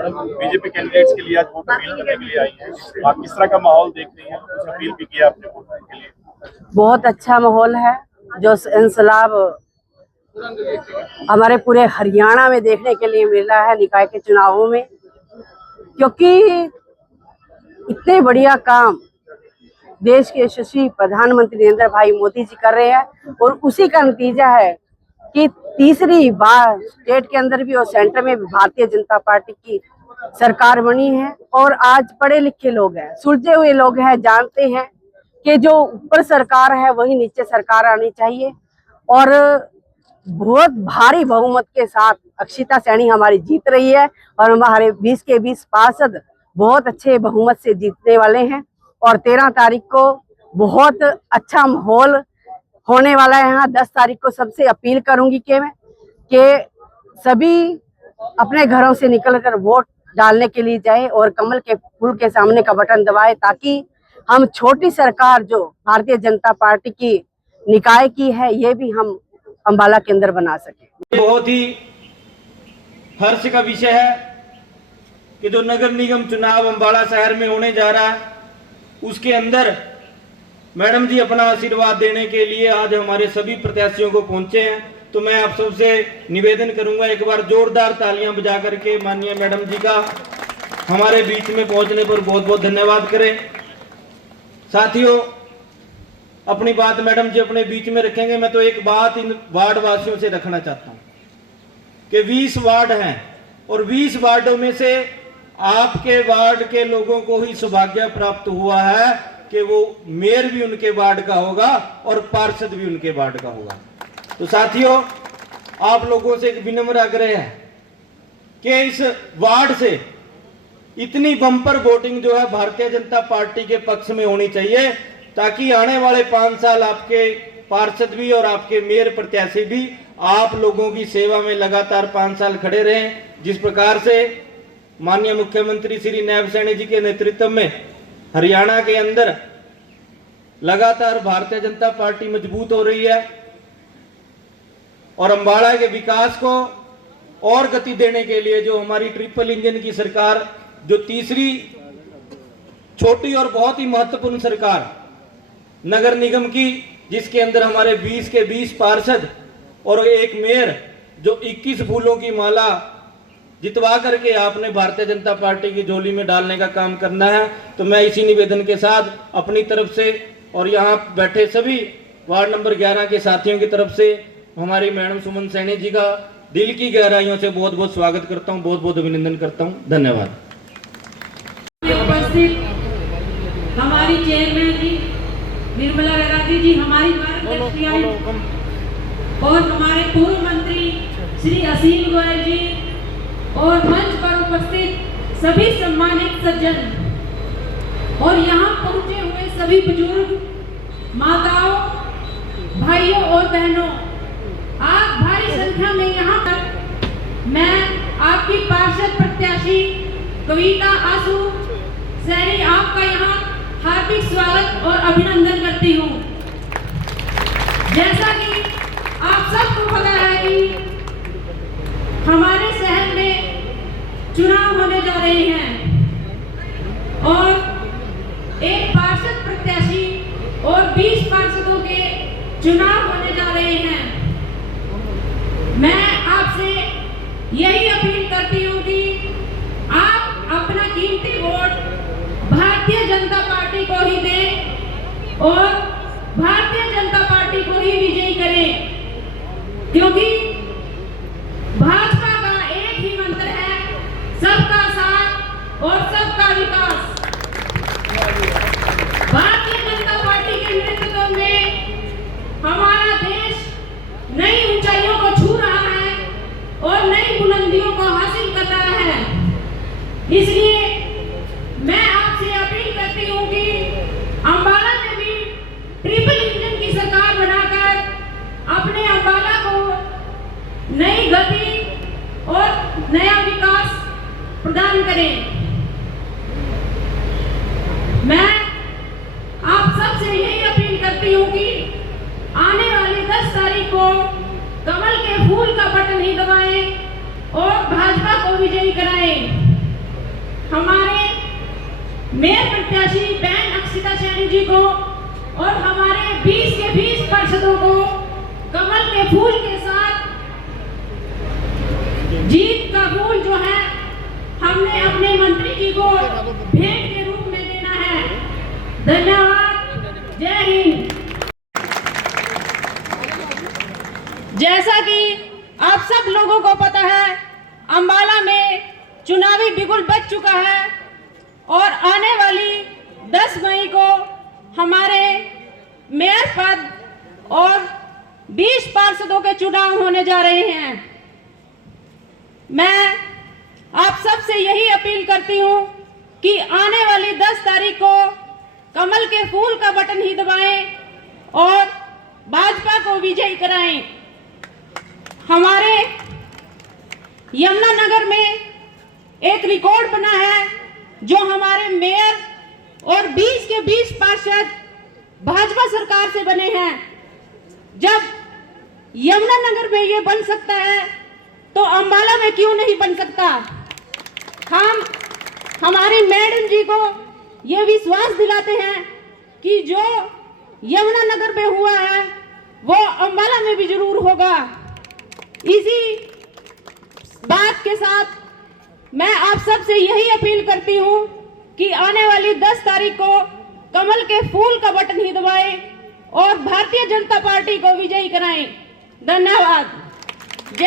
BJP candidates के लिए आज वोट अपील करने के लिए आई है, आप किस तरह का माहौल देखते हैं? कुछ अपील भी किया आपने वोट के लिए? बहुत अच्छा माहौल है जो इंकलाब हमारे पूरे हरियाणा में देखने के लिए मिला है निकाय के चुनावों में, क्योंकि इतने बढ़िया काम देश के यशस्वी प्रधानमंत्री नरेंद्र भाई मोदी जी कर रहे हैं और उसी का नतीजा है कि तीसरी बार स्टेट के अंदर भी और सेंटर में भी भारतीय जनता पार्टी की सरकार बनी है। और आज पढ़े लिखे लोग हैं, सुलझे हुए लोग हैं, जानते हैं कि जो ऊपर सरकार है वही नीचे सरकार आनी चाहिए। और बहुत भारी बहुमत के साथ अक्षिता सैनी हमारी जीत रही है और हमारे 20 के 20 पार्षद बहुत अच्छे बहुमत से जीतने वाले हैं। और 13 तारीख को बहुत अच्छा माहौल होने वाला है। यहाँ 10 तारीख को सबसे अपील करूंगी कि सभी अपने घरों से निकलकर वोट डालने के लिए जाए और कमल के फूल के सामने का बटन दबाए, ताकि हम छोटी सरकार जो भारतीय जनता पार्टी की निकाय की है ये भी हम अंबाला के अंदर बना सके। बहुत ही हर्ष का विषय है कि जो नगर निगम चुनाव अंबाला शहर में होने जा रहा है उसके अंदर मैडम जी अपना आशीर्वाद देने के लिए आज हमारे सभी प्रत्याशियों को पहुंचे हैं। तो मैं आप सबसे निवेदन करूंगा, एक बार जोरदार तालियां बजा करके माननीय मैडम जी का हमारे बीच में पहुंचने पर बहुत बहुत धन्यवाद करें। साथियों, अपनी बात मैडम जी अपने बीच में रखेंगे। मैं तो एक बात इन वार्ड वासियों से रखना चाहता हूं कि 20 वार्ड हैं और 20 वार्डों में से आपके वार्ड के लोगों को ही सौभाग्य प्राप्त हुआ है कि वो मेयर भी उनके वार्ड का होगा और पार्षद भी उनके वार्ड का होगा। तो साथियों, आप लोगों से एक विनम्र आग्रह है कि इस वार्ड से इतनी बम्पर वोटिंग जो है भारतीय जनता पार्टी के पक्ष में होनी चाहिए, ताकि आने वाले 5 साल आपके पार्षद भी और आपके मेयर प्रत्याशी भी आप लोगों की सेवा में लगातार 5 साल खड़े रहें। जिस प्रकार से माननीय मुख्यमंत्री श्री नायब सैनी जी के नेतृत्व में हरियाणा के अंदर लगातार भारतीय जनता पार्टी मजबूत हो रही है और अंबाला के विकास को और गति देने के लिए जो हमारी ट्रिपल इंजन की सरकार, जो तीसरी छोटी और बहुत ही महत्वपूर्ण सरकार नगर निगम की, जिसके अंदर हमारे 20 के 20 पार्षद और एक मेयर, जो 21 फूलों की माला जितवा करके आपने भारतीय जनता पार्टी की झोली में डालने का काम करना है। तो मैं इसी निवेदन के साथ अपनी तरफ से और यहाँ बैठे सभी वार्ड नंबर 11 के साथियों की तरफ से हमारी मैडम सुमन सैनी जी का दिल की गहराइयों से बहुत बहुत स्वागत करता हूँ, बहुत बहुत अभिनंदन करता हूँ। धन्यवाद। उपस्थित हमारी चेयरमैन जी निर्मला राजी जी, हमारी और हमारे पूर्व मंत्री श्री असीम गोयल जी और मंच पर उपस्थित सभी सम्मानित सज्जन और यहाँ पहुंचे हुए सभी बुजुर्ग, माताओं, भाइयों और बहनों, आप भारी संख्या में यहाँ पर मैं आपकी पार्षद प्रत्याशी कविता आसू सैनी आपका यहाँ हार्दिक स्वागत और अभिनंदन करती हूँ। जैसा कि आप सबको पता है कि हमारे शहर में चुनाव होने जा रहे हैं और एक पार्षद प्रत्याशी और 20 पार्षदों के चुनाव होने जा रहे हैं। मैं आपसे यही अपील करती हूँ कि आप अपना कीमती वोट भारतीय जनता पार्टी को ही दें और भारतीय जनता पार्टी को ही विजयी करें, क्योंकि भाजपा का एक ही मंत्र है, सबका साथ और सबका विकास। भारतीय जनता पार्टी के नेतृत्व में हमारा देश नई ऊंचाइयों को छू रहा है और नई बुलंदियों को हासिल कर रहा है। इसलिए मैं आपसे अपील करती हूँ कि अंबाला में भी ट्रिपल इंजन की सरकार बनाकर अपने अंबाला को नई गति और नया विकास प्रदान करें। मैं आप सबसे यही अपील करती हूँ कि आने वाली 10 तारीख को कमल के फूल का बटन ही दबाएं और भाजपा को विजयी कराएं। हमारे मेयर प्रत्याशी बहन अक्षिता सैनी जी को और हमारे 20 के 20 पार्षदों को कमल के फूल के साथ जीत का फूल जो है हमने अपने मंत्री जी को भेंट के रूप में देना है। धन्यवाद। जय हिंद। जैसा कि आप सब लोगों को पता है, अंबाला में चुनावी बिगुल बज चुका है और आने वाली 10 मई को हमारे मेयर पद और 20 पार्षदों के चुनाव होने जा रहे हैं। मैं आप सब से यही अपील करती हूं कि आने वाली 10 तारीख को कमल के फूल का बटन ही दबाएं और भाजपा को विजयी कराएं। हमारे यमुनानगर में एक रिकॉर्ड बना है, जो हमारे मेयर और 20 के 20 पार्षद भाजपा सरकार से बने हैं। जब यमुनानगर में ये बन सकता है तो अंबाला में क्यों नहीं बन सकता। हम हमारी मैडम जी को ये विश्वास दिलाते हैं कि जो यमुनानगर में हुआ है वो अंबाला में भी जरूर होगा। इसी बात के साथ मैं आप सब से यही अपील करती हूं कि आने वाली 10 तारीख को कमल के फूल का बटन ही दबाएं और भारतीय जनता पार्टी को विजयी कराएं। धन्यवाद।